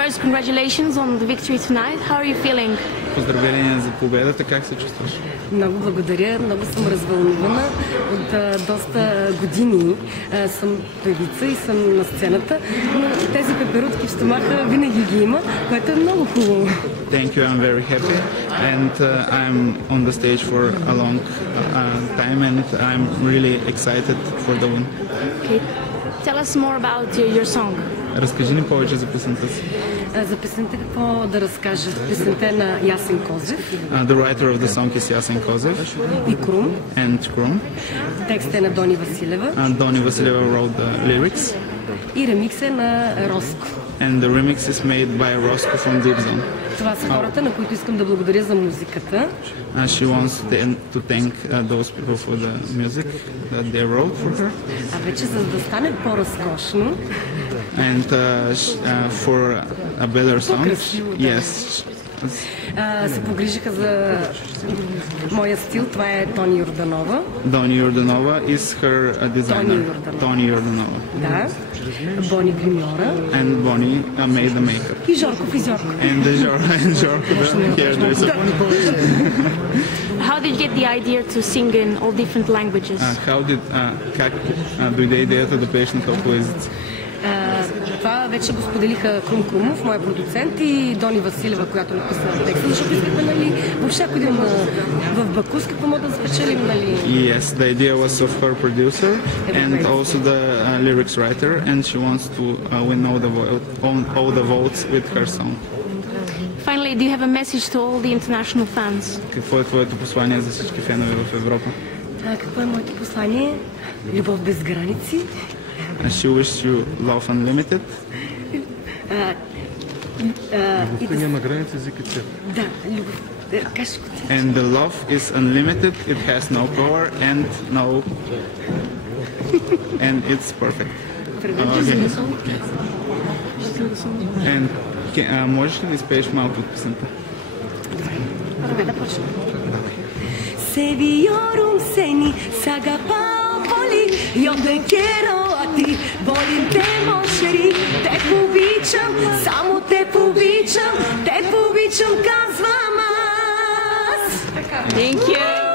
First, congratulations on the victory tonight. How are you feeling? Поздравления за победата. Как се чувстваш? Много благодаря. Много съм развълнувана. От доста години съм певица и съм на сцената, но тези пеперутки в стомаха винаги ги има, което е много хубаво. Thank you. I'm very happy, and I'm on the stage for a long time, and I'm really excited for the win. Okay. Tell us more about your song. Разкажи ни повече за песента си. За песента какво да разкажа? Песента е на Ясен Козев. The writer of the song is Ясен Козев. И Крум. And Krum. Текстът е на Дони Василева. Дони Василева wrote the lyrics. И ремикс е на Роско. And the remix is made by Roscoe from Deep Zone. Това са хората, на които искам да благодаря за музиката. She wants to thank those people for the music that they wrote for her. А вече за да стане по-разкошно. And for a better song. Yes. Се погрижиха за моя стил. Това е Тони Йорданова. Дони Йорданова is her designer. Тони Йорданова. Да. Бони гримьора. And Bonnie made the makeup. И Жорко фризьорко. And Жорко the hairdresser. How did you get the idea to sing in all different languages? Как дойде идеята да пееш на толкова езици? Това вече го споделиха Крум Крумов, моя продуцент, и Дони Василева, която написа текста, защото искахме, нали, въобще ако идем в Баку, с какво мога да спечелим, нали? Yes, the idea was of her producer and also the lyrics writer, and she wants to win all the votes with her song. Finally, do you have a message to all the international fans? Какво е твоето послание за всички фенове в Европа? Какво е моето послание? Любов без граници. She wishes you love unlimited. Любовта няма граници, езикът е. Да, любов. And the love is unlimited. It has no power and it's perfect. And можеш ли да изпееш малко от песента? Добре, да почнем. Se viorum seni sagapapoli, io te quiero a ti, volim te mošeri, te povičam, samo te povičam, казвам аз. Thank you.